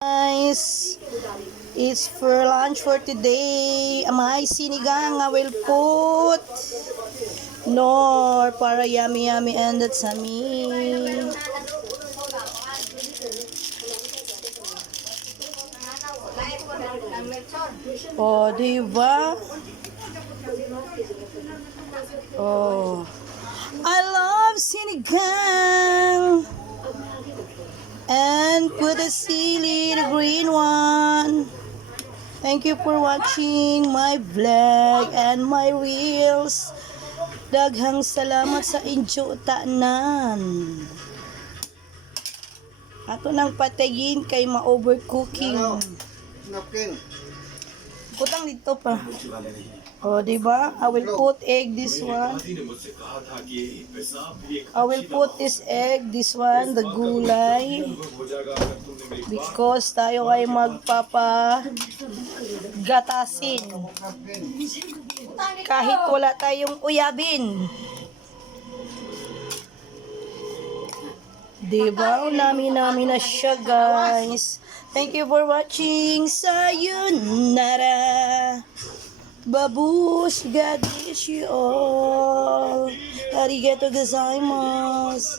Guys, it's for lunch for today. May sinigang nga will put nor para yummy and that's me. Oh, diba? Oh, I love sinigang. And put a silly, the green one. Thank you for watching my vlog and my reels. Daghang salamat sa inyo tanan. Ato nang patayin kay ma-overcooking. Putang dito pa. Oh, diba? I will put egg this one. I will put this egg, this one, the gulay. Because tayo ay magpapagatasin. Kahit wala tayong uyabin. Diba? Namin na siya, guys. Thank you for watching. Sayonara. Babush, God bless you all. Arigato gozaimasu.